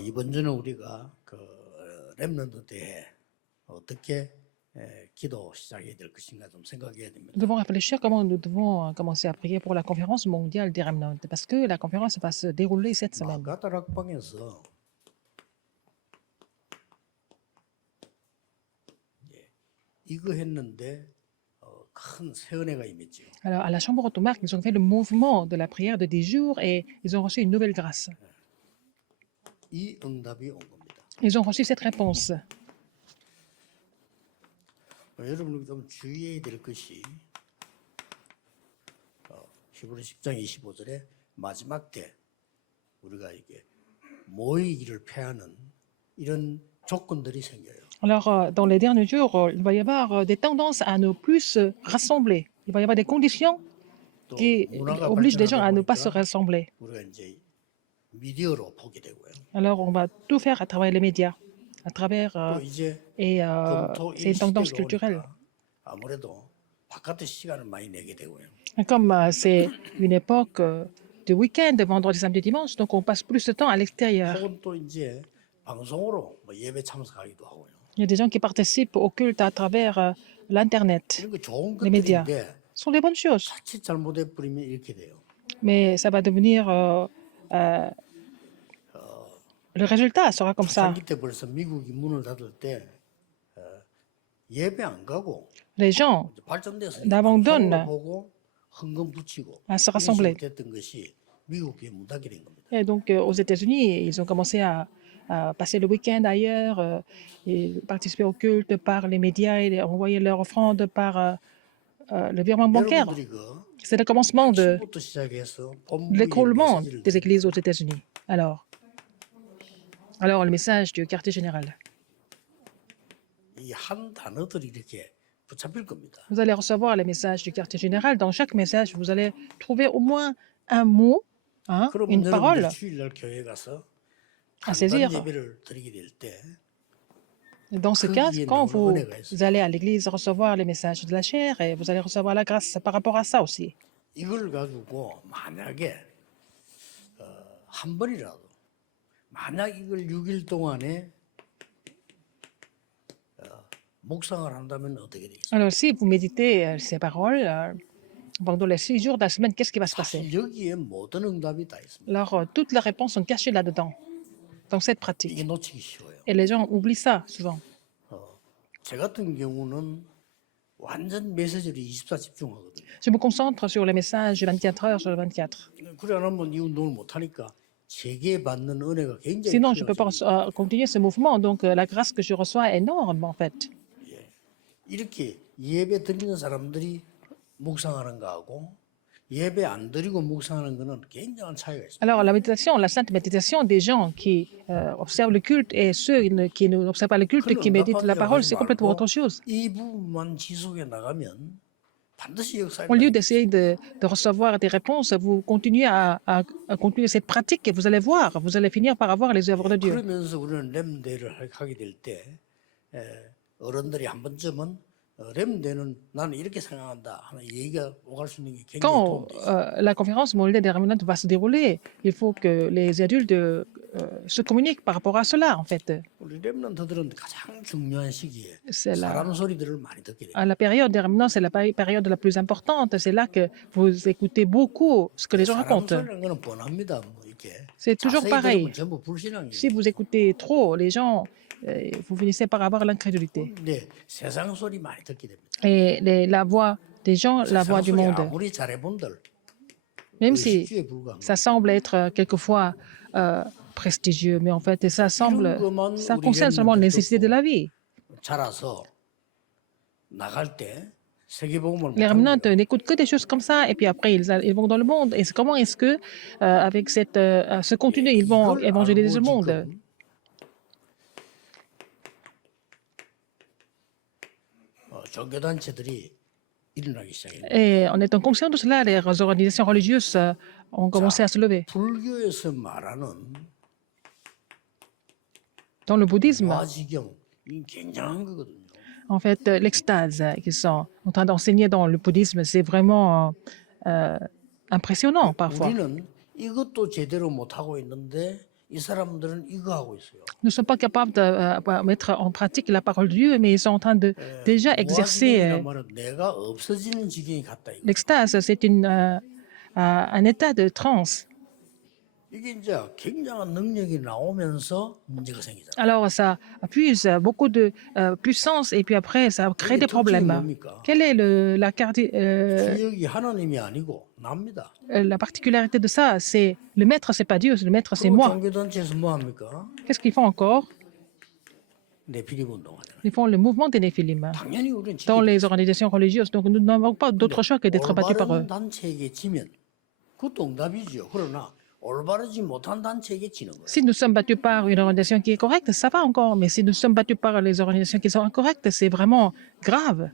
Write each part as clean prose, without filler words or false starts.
이번 주는 우리가 그 렘넌트 대회 어떻게 기도 시작해야 될 것인가 좀 생각해야 됩니다. Nous devons réfléchir comment nous devons commencer à prier pour la conférence mondiale des Remnants, parce que la conférence va se dérouler cette semaine. 마가다락방에서 이거 했는데 큰 세은혜가 임했죠. Alors, à la chambre haute marque, ils ont fait le mouvement de la prière de 10 jours et ils ont reçu une nouvelle grâce. 이 응답이 온 겁니다. Ils ont reçu cette réponse. 여러분 좀 주의해야 될 것이 히브리 10장 25절에 마지막 때 우리가 이게 모이기를 패하는 이런 조건들이 생겨요. Alors, dans les derniers jours, il va y avoir des tendances à ne plus se rassembler. Il va y avoir des conditions 또 qui 문화가 obligent les gens à 발전하다 ne pas se 보니까 rassembler. 우리가 이제 미디어로 보게 되고요. Alors, on va tout faire à travers les médias, à travers 또 이제 et 검토 c'est une tendance 일시대로 culturelle. 오니까 아무래도 바깥에 시간을 많이 내게 되고요. Et comme c'est une époque de week-end, vendredi, samedi, dimanche, donc on passe plus de temps à l'extérieur. 혹은 또 이제 방송으로 뭐 예배 참석하기도 하고요. Il y a des gens qui participent au culte à travers l'Internet. 이런 거 좋은 Les médias. 것들인데 Ce sont des bonnes choses, 자칫 잘못해 버리면 이렇게 돼요. mais ça va devenir... le résultat sera comme ça. 초창기 때 벌써 미국이 문을 닫을 때 예배 안 가고 Les gens 발전돼서 n'abandonnent 방송으로 보고 헌금 붙이고 à se 이런 rassembler. 식으로 됐던 것이 미국 교회 문 닫게 된 겁니다. Et donc, aux États-Unis, ils ont commencé à passer le week-end ailleurs, et participer au culte par les médias et envoyer leurs offrandes par le virement bancaire. 여러분들이 그 C'est le commencement de 부터 시작해서 본부의 l'écroulement 메시지를 des églises aux États-Unis. Alors, le message du quartier général. 이 한 단어들이 이렇게 붙잡힐 겁니다. Vous allez recevoir les messages du quartier général. Dans chaque message, vous allez trouver au moins un mot, hein, 그러면 une parole 여러분들 주일날 교회 가서 à saisir. 간단 예배를 드리게 될 때 Dans ce cas, quand vous allez à l'église recevoir les messages de la chair, et vous allez recevoir la grâce par rapport à ça aussi. 이걸 가지고 만약에 한 번이라도 만약 이걸 6일 동안에 묵상을 한다면 어떻게 되겠습니까? Alors, si vous méditez ces paroles pendant les 6 jours de la semaine, qu'est-ce qui va se passer? 사실 여기에 모든 응답이 다 있습니다. Alors, toutes les réponses sont cachées là-dedans, dans cette pratique. 이게 놓치기 쉬워요. Et les gens oublient ça souvent. 제 같은 경우는 완전 메시지를 24 집중하거든요. Je me concentre sur les messages 24 heures sur le 24. 그래 안 하면 이 운동을 못 하니까 제게 받는 은혜가 굉장히 Sinon, je ne peux pas 크죠. continuer ce mouvement. Donc, la grâce que je reçois est énorme, en fait. 이렇게 예배 드리는 사람들이 묵상하는 거하고 예배 안 드리고 묵상하는 거는 굉장한 차이가 있습니다. Alors, la méditation, la sainte méditation des gens qui observent le culte et ceux qui n'observent pas le culte, qui méditent la parole, c'est complètement autre chose. 이 부분만 지속해 나가면 반드시 역사에 Au lieu d'essayer de recevoir des réponses, vous continuez à continuer cette pratique et vous allez voir, vous allez finir par avoir les œuvres de Dieu. 그러면서 우리는 렘대를 하게 될 때 어른들이 한 번쯤은 렘대는 나는 이렇게 생각한다 하는 얘기가 오갈 수 있는 게 굉장히 Quand 도움이 돼요. la conférence mondiale des Remnants va se dérouler, il faut que les adultes se communiquent par rapport à cela, en fait. 우리 렘넌트들은 가장 중요한 시기에 C'est la, 사람 소리들을 많이 듣게 돼요. à la période des Remnants, c'est la période la plus importante. C'est là que vous écoutez beaucoup ce que les gens 사람 racontent. 소리라는 거는 뻔합니다. 뭐 이렇게 C'est toujours 자세히 pareil. 들으면 전부 불신앙이에요. Si vous écoutez trop, les gens, vous finissez par avoir l'incrédulité. 근데 세상 소리 많이 듣게 됩니다. Et la voix des gens, la voix 세상 du 소리 monde. 아무리 잘해본들 Même si 의식주에 불과합니다. ça semble être quelquefois prestigieux, mais en fait, ça concerne seulement les nécessités de la vie. 자라서 나갈 때 세계복음을 Les 못하는 Remnants 거예요. n'écoutent que des choses comme ça, et puis après, ils vont dans le monde. Et comment est-ce que, avec ce contenu, ils vont 이걸 évangéliser 알고 le monde? 지금 종교단체들이 일어나기 시작해요. Et en étant conscient de cela, les organisations religieuses ont commencé à se lever. 불교에서 말하는 Dans le bouddhisme, 무아지경 이 굉장한 거거든요. en fait, l'extase qu'ils sont en train d'enseigner dans le bouddhisme, c'est vraiment impressionnant parfois. 우리는 이것도 제대로 못 하고 있는데 이 사람들은 이거 하고 있어요. ne sont pas capables de mettre en pratique la parole de Dieu, mais ils sont en train de déjà exercer 무아지경이란 말은 내가 없어지는 지경이 같다 이거. l'extase. C'est un état de transe. 이게 이제 굉장한 능력이 나오면서 문제가 생기잖아요. Alors, ça puise beaucoup de puissance et puis après, ça crée des 특징이 problèmes. 뭡니까? Quelle est 주역이 하나님이 아니고 납니다. la particularité de ça? C'est le maître, c'est pas Dieu, le maître, c'est 그리고 moi. 종교단체에서 뭐 합니까? Qu'est-ce qu'ils font encore? 네피림 운동하잖아요. Ils font le mouvement des Néphilim 당연히 우리는 dans 지켜야 les organisations religieuses. Donc, nous n'avons pas d'autre choix que d'être battus par eux. 올바른 단체에게 지면 그것도 응답이죠. 그러나 올바르지 못한 단체에게 지는 거예요. Si nous sommes battus par une organisation qui est correcte, ça va encore. Mais si nous sommes battus par les organisations qui sont incorrectes, c'est vraiment grave.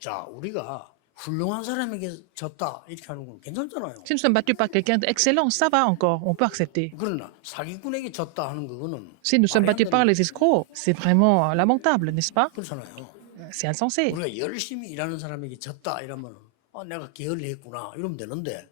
자, 우리가 훌륭한 사람에게 졌다 이렇게 하는 건 괜찮잖아요. Si nous sommes battus par quelqu'un d'excellent, ça va encore. On peut accepter. 그러나 사기꾼에게 졌다 하는 그거는 Si nous sommes 말이 안 battus par 되는 les escrocs, c'est vraiment lamentable, n'est-ce pas? 그렇잖아요. C'est insensé. 우리가 열심히 일하는 사람에게 졌다 이러면 내가 게을리했구나 이러면 되는데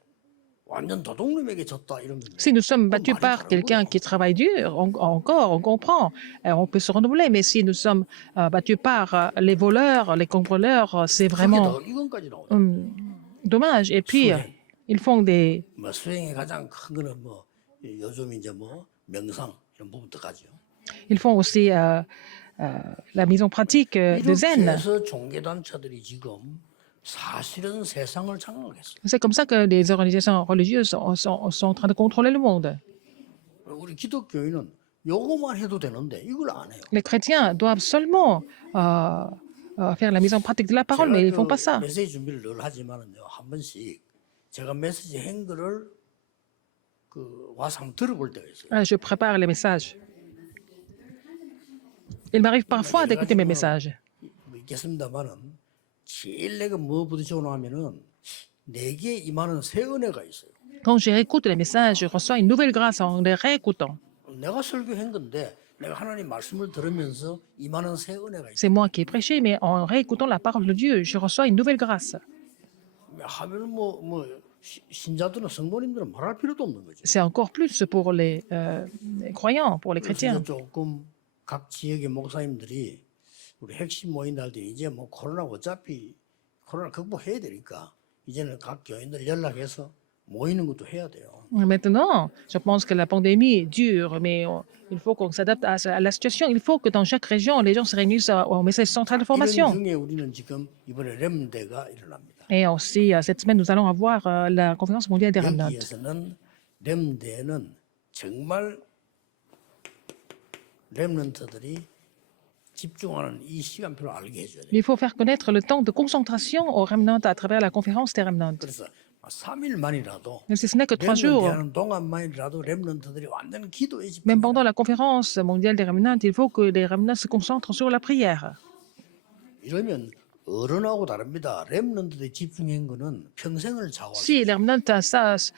완전 도둑놈에게 졌다 이러면 Si nous sommes battus 말이 par 다른 quelqu'un 거예요. qui travaille dur, encore, on comprend, on peut se renouveler. Mais si nous sommes battus par les voleurs, les cambrioleurs, c'est vraiment 거기다가 이건까지 나오죠. dommage. Et puis, 수행. ils font des... 뭐 수행의 가장 큰 거는 뭐 요즘 이제 뭐 명상 이런 부분도 가죠. Ils font aussi la mise en pratique de 이렇게 zen. 해서 종교단체들이 지금 사실은 세상을 장악했어요. C'est comme ça que les organisations religieuses sont en train de contrôler le monde. 우리 기독교인은 요거만 해도 되는데 이걸 안 해요. Les chrétiens doivent seulement faire la mise en pratique de la parole, mais ils ne font pas ça. 메시지 준비를 늘 하지만은요 한 번씩 제가 메시지 한 거를 와서 한번 들어볼 때가 있어요. Je prépare les messages. Il m'arrive parfois d'écouter mes messages. 있겠습니다만은 제일 내가 뭐 부딪히고 하면은 내게 임하는 새 은혜가 있어요. Quand je réécoute les messages, je reçois une nouvelle grâce en les réécoutant. 내가 설교한 건데 내가 하나님 말씀을 들으면서 임하는 새 은혜가 있어요. C'est moi qui ai prêché, mais en réécoutant la parole de Dieu, je reçois une nouvelle grâce. 하면 신자들은 성도님들은 말할 필요도 없는 거죠. C'est encore plus pour les croyants, pour les 그래서 chrétiens. 조금 각 지역의 목사님들이 우리 핵심 모임 할 때 이제 뭐 코로나 어차피 코로나 극복해야 되니까 이제는 각 교인들 연락해서 모이는 것도 해야 돼요. Maintenant, je pense que la pandémie dure, mais il faut qu'on s'adapte à la situation. Il faut que dans chaque région, les gens se réunissent au message central de 이런 formation. 중에 우리는 지금 이번에 렘대가 일어납니다. Et aussi, cette semaine, nous allons avoir la conférence mondiale des remnants. 여기에서는 렘대는 정말 렘넌트들이 집중하는 이 시간표를 알게 해줘야 돼요. Il faut faire connaître le temps de concentration aux remnants à travers la conférence des remnants. 그래서 3일만이라도 Même si ce n'est que 3 jours, 렘넌트하는 동안만이라도 렘넌트들이 완전 기도에 même 집중해요. pendant la conférence mondiale des remnants, il faut que les remnants se concentrent sur la prière. 이러면 어른하고 다릅니다. 렘넌트들이 집중한 거는 평생을 좌우할 수 Si les remnants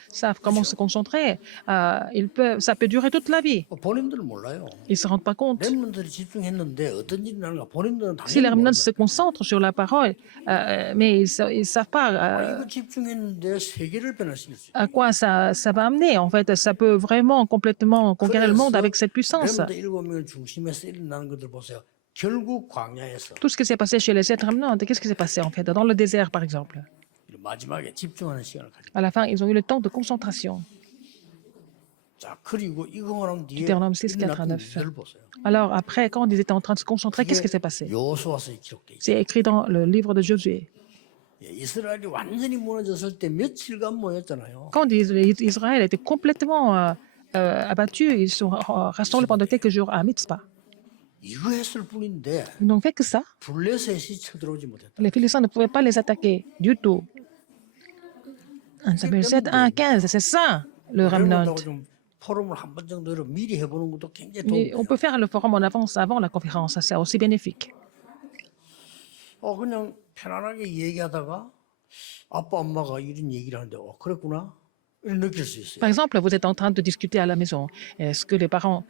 savent comment se concentrer, ça peut durer toute la vie. 있어요. 본인들은 몰라요. Ils ne se rendent pas compte. 렘넌트들이 집중했는데 어떤 일이 나는가 본인들은 Si 당연히 les remnants 모릅니다. se concentrent sur la parole, mais ils ne savent pas 이거 집중했는데 세계를 변화시킬 수 있어요. à quoi ça va amener. En fait, ça peut vraiment complètement conquérir le monde avec cette puissance. 렘넌트 7명을 중심에서 일어나는 것들 보세요. 결국 광야에서 Tout ce qui s'est passé chez les 7 remnants, qu'est-ce qui s'est passé en fait dans le désert, par exemple? 마지막에 집중하는 시간을 가지고. À la fin, ils ont eu le temps de concentration. 자, 그리고 이거랑 뒤에 Deutéronome 6, 4 à 9. 일을 보세요. Alors après, quand ils étaient en train de se concentrer, qu'est-ce qui s'est passé? 여호수아서에 기록돼 있어요. C'est écrit dans le livre de Josué. 이스라엘이 완전히 무너졌을 때 며칠간 모였잖아요. Quand Israël était complètement abattu, ils sont rassemblés pendant quelques jours à Mitzpah. 이거 했을 뿐인데 Ils n'ont fait que ça. 블레셋이 쳐들어오지 못했다. Les Philistins ne pouvaient pas les attaquer du tout. 1 Samuel 7, 1 à 15, c'est ça le remnant. 그런다고 좀 포럼을 한 번 정도로 미리 해보는 것도 굉장히 Mais 도움이 on 돼요. peut faire le forum en avance avant la conférence, ça, c'est aussi bénéfique. 그냥 편안하게 얘기하다가 아빠 엄마가 이런 얘기를 하는데 그랬구나 이런 느낄 수 있어요. Par exemple, vous êtes en train de discuter à la maison. Ce que les parents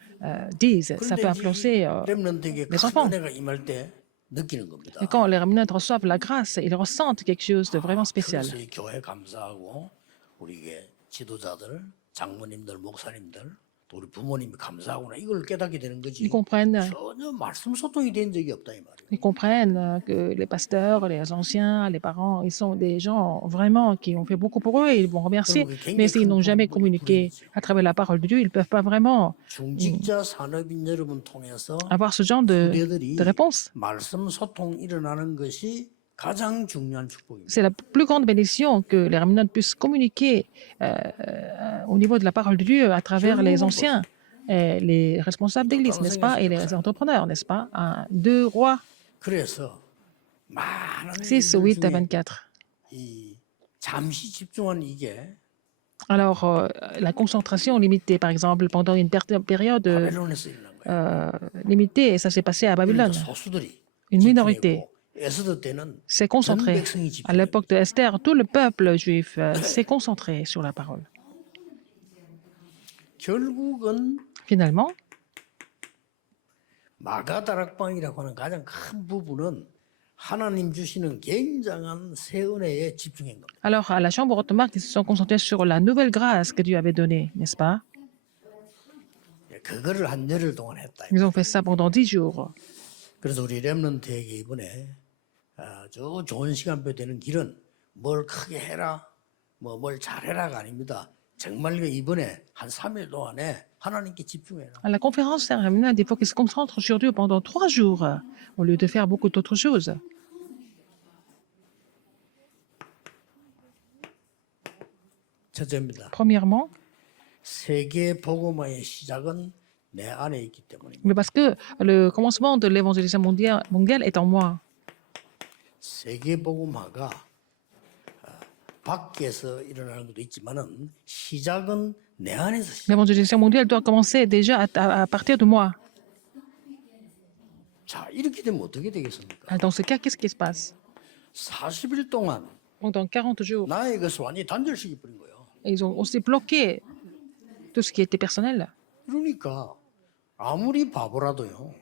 disent, ça peut 그런데 influencer. 렘넌트에게 les 큰 enfants. 은혜가 임할 때 느끼는 겁니다. Et quand les remnants reçoivent la grâce, ils ressentent quelque chose de vraiment spécial. 그래서 이 교회 감사하고 우리에게 지도자들 장모님들, 목사님들, 또 우리 부모님이 감사하구나 이걸 깨닫게 되는 Ils 거지. comprennent, 전혀 말씀 소통이 된 적이 없다 이 말이에요. ils comprennent que les pasteurs, les anciens, les parents, ils sont des gens vraiment qui ont fait beaucoup pour eux et ils vont remercier. 그럼 그게 Mais 굉장히 s'ils 큰 n'ont jamais communiqué 불행이죠. à travers la parole de Dieu, ils ne peuvent pas vraiment 중직자 산업인 여러분 통해서 avoir ce genre de 후대들이 réponse. 말씀 소통 일어나는 것이 가장 중요한 축복입니다. C'est la plus grande bénédiction que les remnants puissent communiquer au niveau de la parole de Dieu à travers les anciens, et les responsables d'église, n'est-ce pas, et les entrepreneurs, n'est-ce pas. 2 Rois 그래서 많은 6, 일들 8 à 중에 24. 이 잠시 집중한 이게 Alors, la concentration limitée, par exemple, pendant une période 바벨론에서 일어난 거예요. limitée, et ça s'est passé à Babylone. 그러니까 소수들이 Une minorité 집중했고 에스더 때는 s'est 전 concentrée. 백성이 À 집중했고 l'époque de Esther, tout le peuple juif s'est concentré sur la parole. 결국은 Finalement, 마가다락방이라고 하는 가장 큰 부분은 하나님 주시는 굉장한 새 은혜에 집중한 겁니다. alors à la chambre haute marque, ils se sont concentrés sur la nouvelle grâce que Dieu avait donnée, n'est-ce pas? 그거를 한 열흘 동안 했다. Ils ont fait ça pendant 10 jours. 그래서 우리 렘넌트에게 이번에 아주 좋은 시간표 되는 길은 뭘 크게 해라, 뭘 잘해라가 아닙니다. 정말 이번에 한 3일 동안에 하나님께 집중해라. À la conférence cérémoniale, il faut qu'ils se concentrent sur Dieu pendant 3 jours, au lieu de faire beaucoup d'autres choses. 첫째입니다. Premièrement, 세계 복음화의 시작은 내 안에 있기 때문입니다. mais parce que le commencement de l'évangélisation mondiale est en moi. 세계 복음화가 밖에서 일어나는 것도 있지만은 시작은 내 안에서 시작. L'évangélisation mondiale doit commencer déjà à partir de moi. 자, 이렇게 되면 어떻게 되겠습니까? Dans ce cas, qu'est-ce qui se passe? 40일 동안 Pendant 40 jours, 나의 것을 완전히 단절시켜 버린 거예요. ils ont aussi bloqué tout ce qui était personnel. 그러니까 아무리 바보라도요.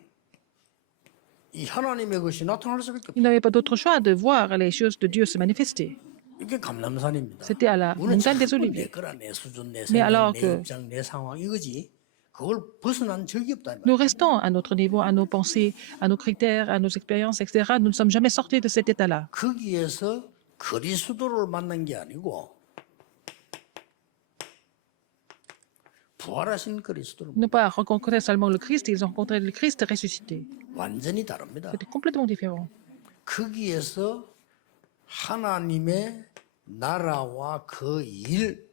이 하나님의 것이 나타날 수밖에 Ils n'avaient pas d'autre choix de voir les choses de Dieu se manifester. 이게 감람산입니다. C'était à la 우리는 montagne des 자꾸 내 Oliviers. 거라 내 수준 내 Mais 생각 alors 내 que- 입장 내 상황 이거지. 그걸 벗어난 적이 없다. 이 말이야. Nous restons à notre niveau, à nos pensées, à nos critères, à nos expériences, etc. Nous ne sommes jamais sortis de cet état-là. 거기에서 그리스도를 만난 게 아니고 부활하신 그리스도를 Ils n'ont pas rencontré seulement le Christ, ils ont rencontré le Christ ressuscité. 완전히 다릅니다. C'était complètement différent. 거기에서 하나님의 나라와 그 일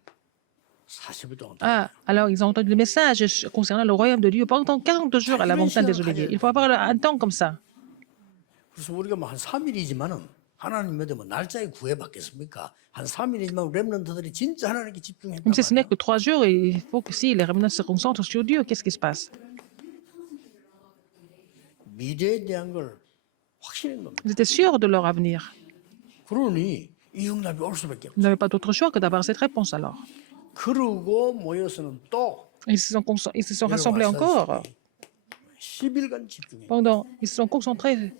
40일 동안 Alors ils ont entendu le message concernant le royaume de Dieu pendant 42 jours à la montagne des Oliviers. Il faut avoir un temps comme ça. 그래서 우리가 뭐 한 3일이지만은 하나님한테 뭐 날짜에 구애받겠습니까? 한 3일이지만 렘넌트들이 진짜 하나님께 집중했단 Même si ce n'est 말이에요. que 3 jours, il faut que si les remnants se concentrent sur Dieu, qu'est-ce qui se passe? 미래에 대한 걸 확신한 겁니다. Ils étaient sûrs de leur avenir. 그러니 이 응답이 올 수밖에 없죠. Ils n'avaient pas d'autre choix que d'avoir cette réponse alors. 그러고 모여서는 또 Ils se sont rassemblés encore. 10일간 집중해. Ils se sont concentrés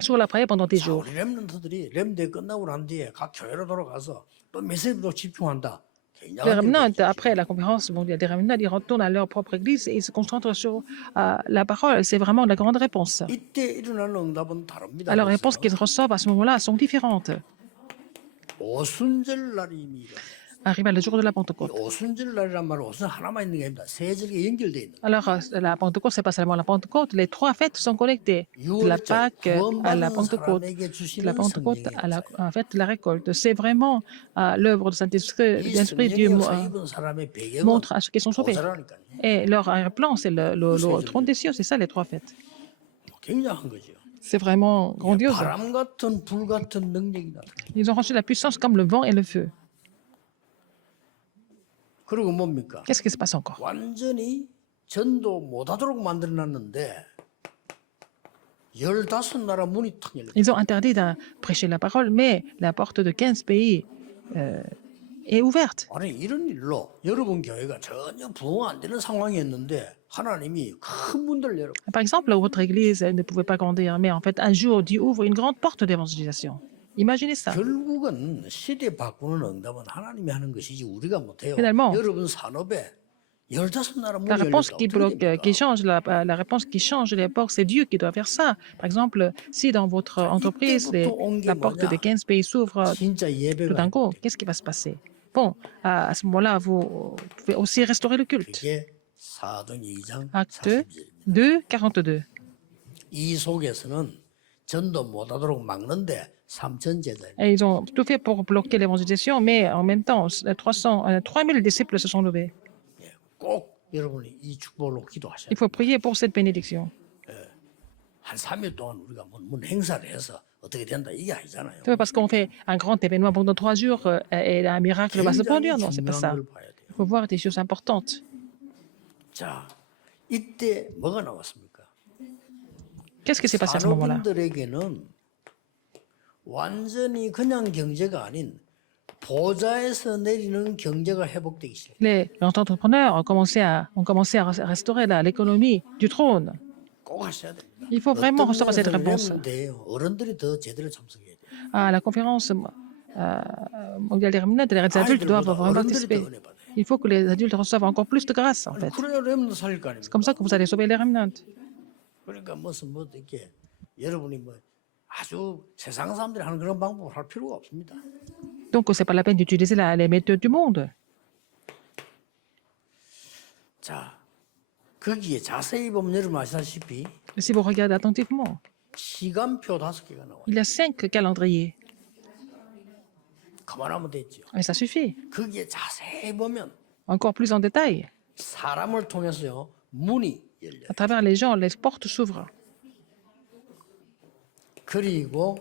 sur la prière pendant des 자, jours. 우리 렘넌트들이 렘대 끝나고 난 뒤에 각 교회로 돌아가서 또 메시지도 집중한다. Les 굉장한 remnants, 일이죠. après la conférence mondiale des remnants, ils retournent à leur propre église et ils se concentrent sur la parole. C'est vraiment la grande réponse. 이때 일어나는 응답은 다릅니다. Alors, les 그래서 réponses qu'ils reçoivent à ce moment-là sont différentes. 오순절 날이 이미 일어나요. Arrive le jour de la Pentecôte. 오순절 날이란 말은 오순 하나만 있는 게 아닙니다. 세 절기 연결돼 있는. Alors, la Pentecôte, c'est pas seulement la Pentecôte, les 3 fêtes sont connectées. De la Pâque à la Pentecôte, de la Pentecôte à la fête de la récolte. C'est vraiment l'œuvre du Saint-Esprit. 이 L'Esprit Dieu 성령에서 입은 사람의 배경은 montre à ceux qui sont sauvés. 보살하니까요. Et leur plan, c'est le trône des cieux, c'est ça les 3 fêtes. 굉장한 거죠. C'est vraiment grandiose. 바람 같은 불 같은 능력이 나타나. Ils ont reçu la puissance comme le vent et le feu. 그리고 뭡니까? Qu'est-ce qui se passe encore? 완전히 전도 못하도록 만들어놨는데 15나라 문이 탁 열려. Ils ont interdit de prêcher la parole, mais la porte de 15 pays est ouverte. 아니 이런 일로 여러분 교회가 전혀 부흥 안 되는 상황이었는데 하나님이 큰 문들을 열어. Par exemple, votre église elle ne pouvait pas grandir, mais en fait, un jour, Dieu ouvre une grande porte d'évangélisation. Imaginez ça. 결국은 시대 바꾸는 응답은 하나님이 하는 것이지 우리가 못해요. Finalement, 여러분 산업에 15나라 문이 La réponse 열렸다. qui 어떻게 bloque, 됩니까? qui change la réponse qui change les portes, c'est Dieu qui doit faire ça. Par exemple, si dans votre 자, entreprise, 이때부터 온 게 la porte 뭐냐? des 15 pays s'ouvre 진짜 tout 예배가 d'un coup, qu'est-ce qui va se passer? Bon, à ce moment-là, vous pouvez aussi restaurer le culte. 그게 사도행 2장 Acte 40절. 2, 42. 이 속에서는 전도 못하도록 막는데 3천 제자. Et ils ont tout fait pour bloquer l'évangélisation, mais en même temps, 3000 disciples se sont levés. 꼭 여러분이 이 축복을 기도하셔야 Il 돼요. faut prier pour cette bénédiction. 한 3일 동안 우리가 문 행사를 해서 어떻게 된다 이게 아니잖아요. C'est pas parce qu'on fait un grand événement pendant 3 jours et un miracle va se produire. 굉장히 Non, c'est pas 중요한 ça. 걸 봐야 돼요. Il faut voir des choses importantes. 자, 이때 뭐가 나왔습니까? Qu'est-ce qui s'est passé à ce moment-là? 산업인들에게는 완전히 그냥 경제가 아닌 보좌에서 내리는 경제가 회복되기 시작해요. Les entrepreneurs ont commencé à restaurer l'économie du trône. 꼭 하셔야 됩니다. Il faut vraiment recevoir cette réponse. 돼요. 어른들이 더 제대로 참석해야 돼요. À la conférence mondiale des Remnants, les adultes doivent vraiment participer. 어른들이 더 은혜 받아요. Il faut que les adultes reçoivent encore plus de grâce, en fait. 그래야 렘넌트 살릴 거 C'est 아닙니까? comme ça que vous allez sauver les Remnants. 그러니까 무슨 뭐 이렇게 여러분이 뭐 아주 세상 사람들이 하는 그런 방법을 할 필요가 없습니다. Donc, ce n'est pas la peine d'utiliser les méthodes du monde. 자, 거기에 자세히 보면 여러분 아시다시피 Si vous regardez attentivement, 시간표 5개가 나와요. il y a 5 calendriers. 그만하면 됐죠. Et ça suffit. 거기에 자세히 보면 Encore plus en détail. 사람을 통해서요 문이 열려요. À travers les gens, les portes s'ouvrent. 그리고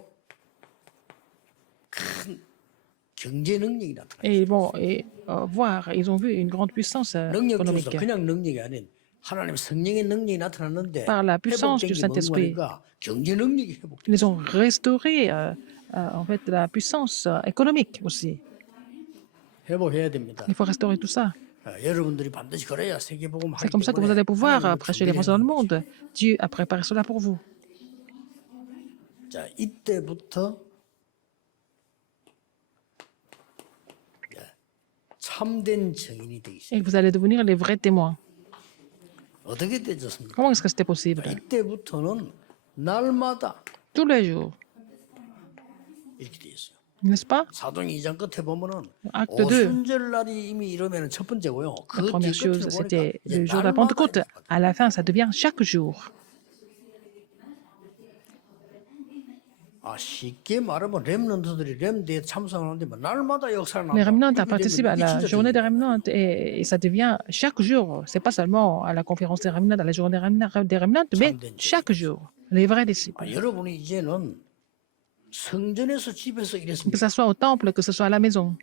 큰 경제 능력이 나타나요. Et ils vont voir, ils ont vu une grande puissance 능력 중에서 économique. 그냥 능력이 아닌 하나님 성령의 능력이 나타났는데 Par la puissance du 회복된 게 Saint-Esprit. 뭔가 경제 능력이 회복돼. Ils ont restauré en fait la puissance économique aussi. 회복해야 됩니다. Il faut restaurer tout ça. 여러분들이 반드시 그래야 세계복음 C'est comme ça que vous allez pouvoir prêcher l'évangile dans le monde. Dieu a préparé cela pour vous. 자, 이때부터 참된 증인이 되기 시작. Et vous allez devenir les vrais témoins. 어떻게 되졌습니까? Comment est-ce que c'était possible? 이때부터는 날마다 Tous les jours, 이렇게 돼 있어요. n'est-ce pas? 사도행 2장 끝에 보면은 Acte 2. 오순절 날이 이미 이러면은 첫 번째고요. La 그 première 뒤 chose, 끝에 c'était 보니까 이제 le jour de la 날마다 Pentecôte. À la fin, ça devient chaque jour. 아, 쉽게 말하면 렘넌트들이 렘대에 참석하는데 뭐 날마다 역사를 Les 난다. remnants 이렇게 participent à 되면 이게 la 진짜 journée des 중요해요. remnants et ça devient chaque jour. C'est pas seulement à la conférence des remnants, à la journée des remnants, mais chaque jour. Les vrais disciples. 아, 여러분이 이제는 성전에서 집에서 Que 이랬습니다. ce soit au temple, que ce soit à la maison.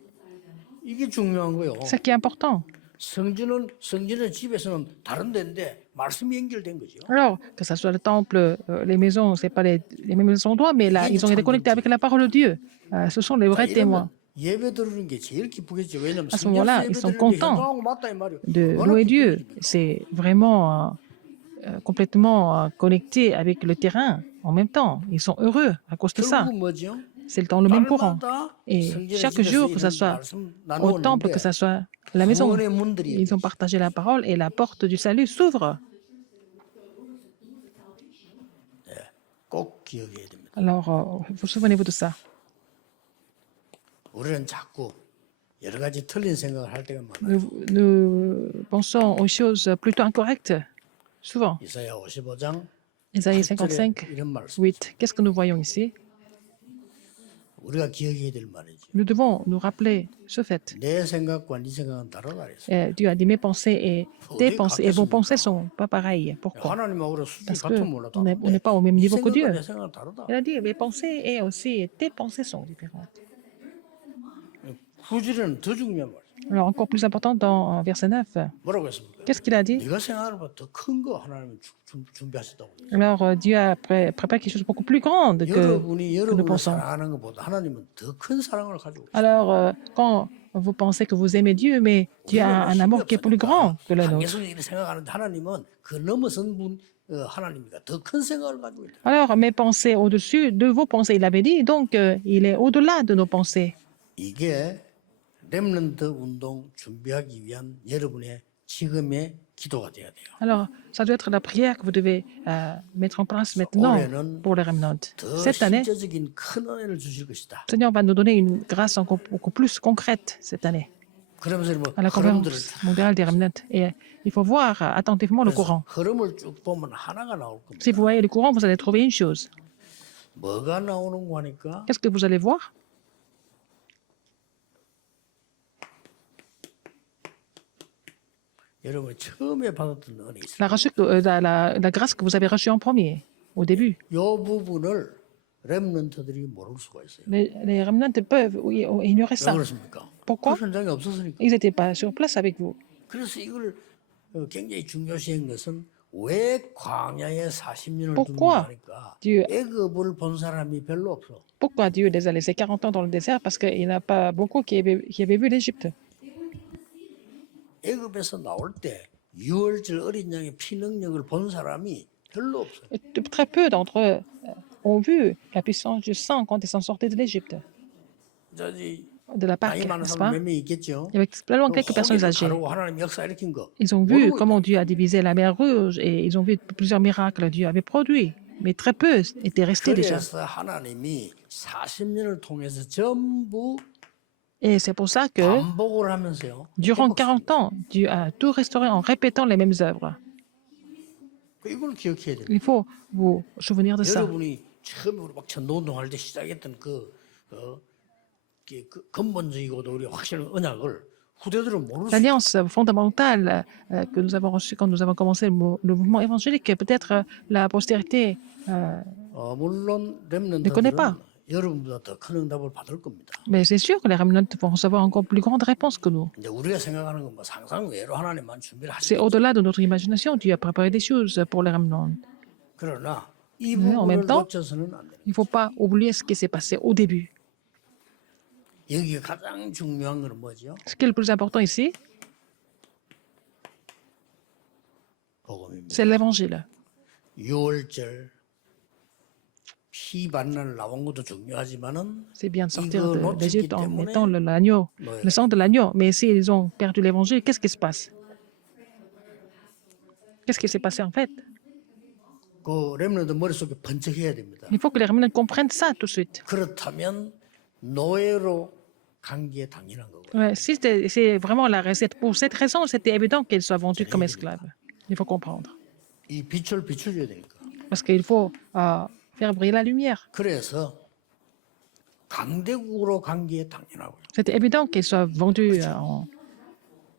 이게 중요한 거예요. C'est ça qui est important. 성전은 집에서는 다른 데인데 말씀이 연결된 거죠. Alors, que ce soit le temple, les maisons, c'est pas les mêmes endroits, mais là, ils ont été connectés avec la parole de Dieu. Ce sont les vrais témoins. 예배 드리는 게 제일 기쁘겠죠. 왜냐면 À ce moment-là, ils sont contents 현장하고 맞다 이 말이에요. De 얼마나 louer Dieu. 기쁘겠습니까? C'est vraiment complètement connecté avec le terrain en même temps. Ils sont heureux à cause de ça. 결국 뭐죠? C'est dans le même courant. 날마다 Et 성전에 chaque 집에서 jour, que ce 이런 soit 말씀 au temple, 나누었는데 que ce soit à la maison, 구원의 문들이 ils ont partagé la parole et la porte du salut s'ouvre. 꼭 기억해야 됩니다. Alors, vous souvenez-vous de ça. 우리는 자꾸 여러 가지 틀린 생각을 할 때가 많아요. Nous pensons aux choses plutôt incorrectes, souvent. 이사야 55장 Isaïe 8절에 55, 이런 말씀. 8. Qu'est-ce que nous voyons ici? 우리가 기억해야 될 말이죠. Nous devons nous rappeler ce fait. 내 생각과 네 생각은 다르다 그랬어요. Dieu a dit mes pensées et tes pensées et vos pensées sont pas pareilles. Pourquoi? 하나님하고 수준이 Parce 같은 que 몰라도 on n'est pas au même niveau que Dieu. 내 생각은 다르다. Il a dit mes pensées et aussi tes pensées sont différentes. 후질은 더 중요한 말이에요. Alors, encore plus important dans verset 9. 뭐라고 했습니까? Qu'est-ce qu'il a dit? 네가 생각하는 것보다 더 큰 거 하나님은 준비하셨다고. Alors, Dieu a préparé quelque chose de beaucoup plus grand que 여러분이 nous 여러분을 pensons. 사랑하는 것보다 하나님은 더 큰 사랑을 가지고 있어요. Alors, quand vous pensez que vous aimez Dieu, mais Dieu a un amour qui est plus grand que le nôtre. 한계속에 이렇게 생각하는데 하나님은 그 넘어선 하나님이니까 더 큰 생각을 가지고 있다. Alors, mes pensées au-dessus de vos pensées, il avait dit, donc il est au-delà de nos pensées. 이게 렘넌트 운동 준비하기 위한 여러분의 지금의 기도가 돼야 돼요. Alors, ça doit être la prière que vous devez mettre en place maintenant pour les remnants. 더 Cette année, 실제적인 큰 은혜를 주실 것이다. le Seigneur va nous donner une grâce encore beaucoup plus concrète cette année, 그러면서 뭐 à la 흐름들을 conférence mondiale des remnants. Et il faut voir attentivement le courant. 흐름을 쭉 보면 하나가 나올 겁니다. Si vous voyez le courant, vous allez trouver une chose. 뭐가 나오는 거 하니까 Qu'est-ce que vous allez voir? 여러분이 처음에 받았던 은혜 있어요. La grâce que vous avez reçue en premier, au début. 이 부분을 렘넌트들이 모를 수가 있어요. Les remnants peuvent ignorer 왜 ça. 그렇습니까? Pourquoi? 그 현장에 없었으니까. Ils n'étaient pas sur place avec vous. 그래서 이걸 굉장히 중요시한 것은 왜 광야에 40년을 Pourquoi? 두는가 하니까 Dieu, 애굽을 본 사람이 별로 없어. pourquoi Dieu les a laissés 40 ans dans le désert? Parce qu'il n'y en a pas beaucoup qui avaient vu l'Égypte. 애굽에서 나올 때 6월절 어린 양의 피 능력을 본 사람이 별로 없어요. Très peu d'entre eux ont vu la puissance du sang quand ils sont sortis de l'Égypte, 저기 de la 나이 Pâque, 많은 n'est-ce 사람 pas? 몇 명 있겠죠. Il y avait probablement quelques personnes 호기를 âgées. 가르고 하나님 역사 일으킨 거. Ils ont vu 모르고 comment Dieu a divisé la mer Rouge et ils ont vu plusieurs miracles que Dieu avait produits. Mais très peu étaient restés déjà. 그래서 하나님이 40년을 통해서 전부 Et c'est pour ça que, 반복을 하면서요. durant 40 ans, Dieu a tout restauré en répétant les mêmes œuvres. 이걸 기억해야 돼요. Il faut vous souvenir de ça. 여러분이 처음에 우리 막 전도운동할 때 시작했던 그 근본적이고도 우리 확실한 언약을 후대들은 모를 수 있어요. L'alliance fondamentale que nous avons reçue quand nous avons commencé le mouvement évangélique, peut-être la postérité 물론 ne connaît pas. 렘넌트들은 여러분보다 더 큰 응답을 받을 겁니다. Mais c'est sûr que les remnants vont recevoir encore plus grande réponse que nous. 이제 우리가 생각하는 건 뭐 상상 외로 하나님만 준비를 C'est 하시죠. au-delà de notre imagination. Dieu a préparé des choses pour les remnants. 그러나 이 네, en même 부분을 temps, 놓쳐서는 안 돼요. Il ne faut pas oublier ce qui s'est passé au début. 여기 가장 중요한 건 뭐죠? Ce qui est le plus important ici, 복음입니다. c'est l'évangile. 6월절 피 반날 나온 것도 중요하지만은 C'est bien de sortir 이거 놓쳤기 d'Égypte en 때문에 mettant l'agneau, le sang de l'agneau. Mais s'ils ont perdu l'évangile, qu'est-ce qui se passe? Qu'est-ce qui s'est passé en fait? 그 렘넌트 머릿속에 번쩍해야 됩니다. Il faut que les remnants comprennent ça tout de suite. 그렇다면 노예로 간 게 당연한 거고요. Ouais, si c'est vraiment la recette, pour cette raison, c'était évident qu'ils soient vendus comme esclaves. Il faut comprendre. 이 빛을 비춰줘야 되니까. Parce qu'il faut faire briller la lumière. 그래서 강대국으로 간 게 당연하고요. C'était évident qu'ils soient vendus en...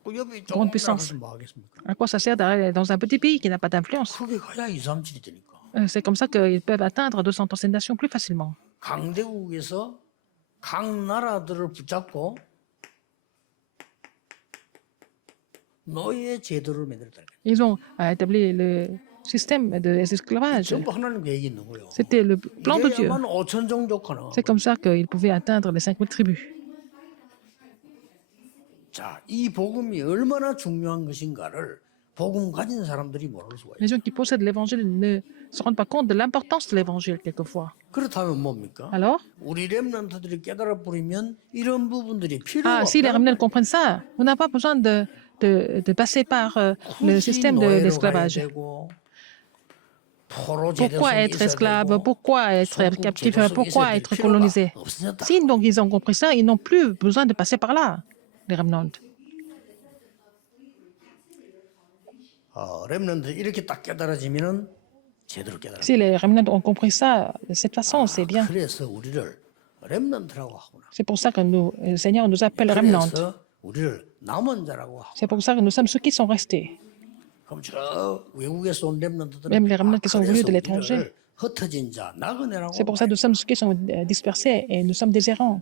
그 옆에 grande 조금 puissance. 나가서 뭐 하겠습니까? À quoi ça sert d'aller dans un petit pays qui n'a pas d'influence? 크게 가야 2, 3, 7이 되니까. C'est comme ça qu'ils peuvent atteindre 200 nations plus facilement. 강대국에서 각 나라들을 붙잡고 노예 제도를 만들었다는 거예요. Ils ont établi le système des esclavages. 전부 하나님 계획이 있는 거예요. C'était le plan de Dieu. 이래야만 5천 종족하나. C'est comme ça qu'ils pouvaient atteindre les 5000 tribus. 자, 이 복음이 얼마나 중요한 것인가를 복음 가진 사람들이 모를 수가 있어요. Les gens qui possèdent l'évangile ne se rendent pas compte de l'importance de l'évangile quelquefois. 그렇다면 뭡니까? Alors, 우리 렘넌트들이 깨달아 버리면 이런 부분들이 필요가 si les 없다는 remnants comprennent ça, on n'a pas besoin de passer par le système de l'esclavage. Pourquoi être esclave? Pourquoi être captif? Pourquoi être colonisé? Si donc ils ont compris ça, ils n'ont plus besoin de passer par là, les remnants. 렘넌트 이렇게 딱 깨달아지면은 제대로 깨달아. Si les remnants ont compris ça de cette façon, c'est bien. 그래서 우리를 렘넌트라고 하구나. C'est pour ça que nous, le Seigneur nous appelle remnants. 그래서 우리를 남은 자라고 하고. C'est pour ça que nous sommes ceux qui sont restés. 그럼 저 외국에서 온 렘넌트들은 Même les remnants qui sont venus de l'étranger. 흩어진 자, 나그네라고. C'est pour ça que nous sommes ceux qui sont dispersés et nous sommes des errants.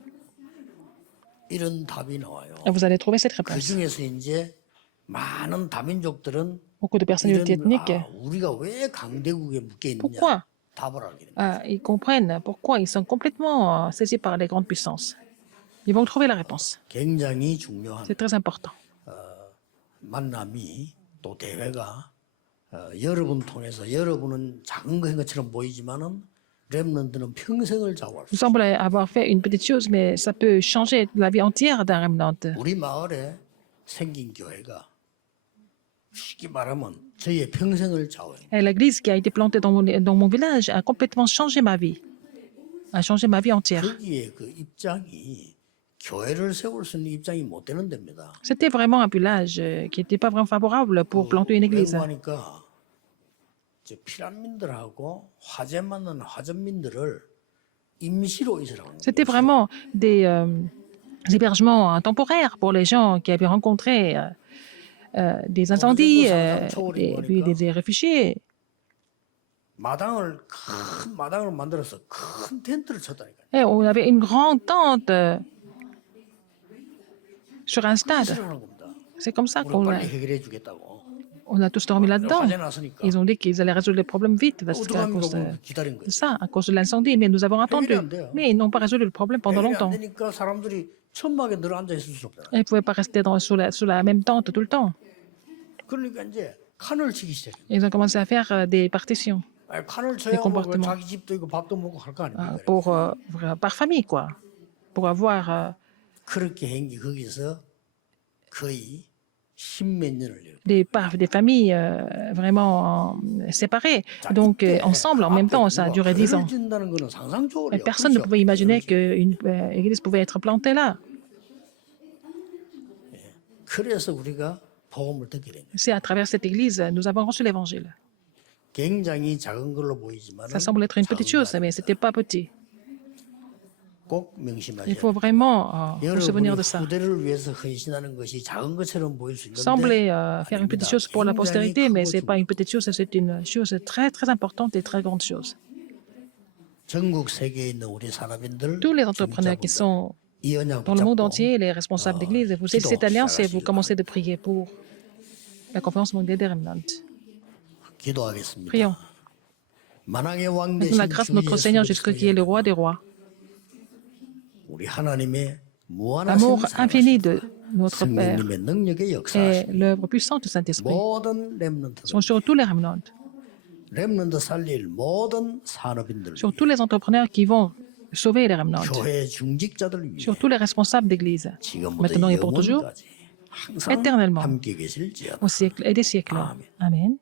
이런 답이 나와요. Et vous allez trouver cette 그 réponse. 중에서 이제 많은 다민족들은 Beaucoup de personnes multiethniques, 우리가 왜 강대국에 묶여 있느냐 pourquoi 답을 알게 됩니다. ils comprennent pourquoi ils sont complètement saisis par les grandes puissances. Ils vont trouver la réponse. 굉장히 중요한 C'est très important. 만남이 또 대회가 여러분 통해서 여러분은 작은 거인 것처럼 보이지만은 렘넌트는 평생을 좌우할 수 Il semble avoir fait une petite chose, mais ça peut changer la vie entière d'un remnant. 우리 마을에 생긴 교회가 쉽게 말하면 저의 평생을 좌우해요. Et l'église qui a été plantée dans mon village a complètement changé ma vie. A changé ma vie entière. 거기에 그 입장이 교회를 세울 수 있는 입장이 못 되는 데입니다. C'était vraiment un village qui n'était pas vraiment favorable pour planter une église. 하니까 저 피란민들하고 화재 맞는 화전민들을 임시로 이스라엘. C'était vraiment des hébergements temporaires pour les gens qui avaient rencontré des incendies et puis des réfugiés. 큰 마당을 만들어서 큰 텐트를 쳤다니까. Et on avait une grande tente sur un stade. 싫어하는 겁니다. C'est comme ça 우리 qu'on 빨리 해결해 주겠다고. on a tous dormi là-dedans. 화재 났으니까. Ils ont dit qu'ils allaient résoudre les problèmes vite parce qu'à 어떡합니까? cause de 그럼 기다린 거예요. ça, à cause de l'incendie. Mais nous avons attendu. Mais ils n'ont pas résolu le problème pendant 해결이 안 longtemps. 되니까 사람들이 천막에 늘 앉아 있을 수 없잖아요. Ils ne pouvaient pas rester sous la même tente tout le temps. 그러니까 이제 칸을 치기 시작해요. Ils ont commencé à faire des partitions 아니, 칸을 쳐야 뭐 comportements. 자기 집도 있고 밥도 먹고 할 거 아닙니까? par famille, quoi. Pour avoir 그렇게 한 게 거기서 거의 십몇 년을 해요. des familles vraiment séparées. Donc, ensemble, en même temps, ça a duré 10 ans. 진다는 거는 상상적으로 Et personne ne pouvait imaginer qu'une église pouvait être plantée là. 그래서 우리가 복음을 듣게 된 거예요. C'est à travers cette église, nous avons reçu l'évangile. 굉장히 작은 걸로 보이지만 Ça semble être une petite chose, mais ce n'était pas petit. 꼭 Il 명심하셔야 faut vraiment se 여러분이 souvenir de ça. 후대를 위해서 헌신하는 것이 작은 것처럼 보일 수 있는데 Semblait faire une petite chose pour la postérité, mais ce n'est pas une petite chose, c'est une chose très, très importante et très grande chose. 전국 세계에 있는 우리 사람인들 Tous les entrepreneurs qui sont 이 언약 dans le monde 붙잡고 entier, les responsables d'église, vous saisissez cette alliance et vous commencez de prier pour la conférence mondiale des remnants. 기도하겠습니다. Prions. 만왕의 왕 Maintenant, la 되신 grâce de 주 notre Seigneur 예수 Jésus-Christ, qui est le roi des rois, 우리 하나님의 l'amour 무한하신 infini de notre Père 성령님의 능력의 et 역사하심 l'œuvre puissante du Saint-Esprit 모든 렘넌트 sont sur tous les remnants, 렘넌트 살릴 모든 산업인들 sur tous les entrepreneurs qui vont sauver les remnants, 교회 중직자들 위해 sur tous les responsables d'église, 지금부터 maintenant et pour toujours, 영원까지 항상 éternellement, 함께 계실지어다. au siècle et des siècles. Amen.